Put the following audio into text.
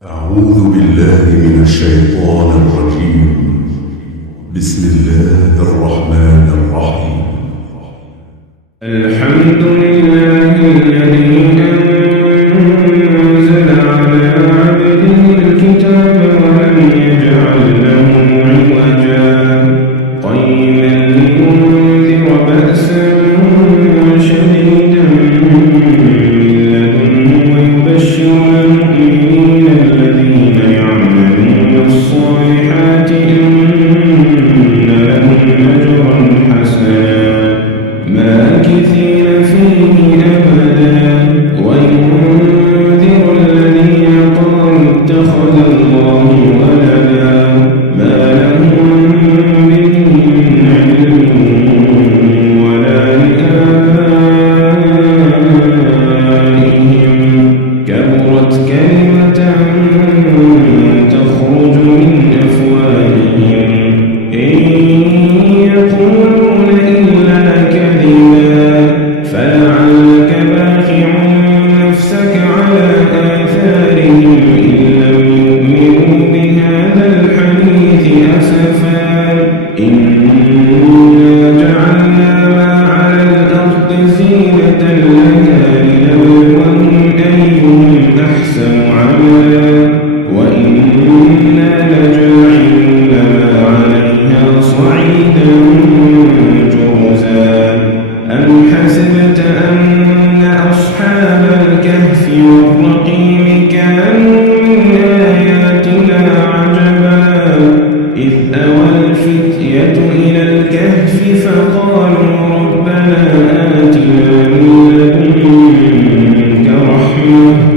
أعوذ بالله من الشيطان الرجيم. بسم الله الرحمن الرحيم. الحمد لله الذي أنزل على عبده الكتاب ولم يجعل له عوجا قيما لينذر بأسا شديدا من لدنه ويبشر المؤمنين الذين يعملون الصالحات أن لهم أجرا حسنا ماكثين فيه أبدا وينذر الذين قالوا اتخذ الله ولدا ما لهم به من علم ولا لآبائهم كبرت كلمة تخرج من أفواههم إن يقولون إلا كذبا فلعلك باخع نفسك على آثارهم إن لم يؤمنوا بهذا الحديث أسفا إنا جعلنا ما على الأرض زينة لها لنبلوهم أيهم أحسن عملا وإنا لجاعلون ما عليها صعيدا جرزا أم حسبت أن أصحاب الكهف والرقيم كانوا من آياتنا عجبا إذ أوى الفتية إلى الكهف فقالوا ربنا آتنا من لدنك رحمة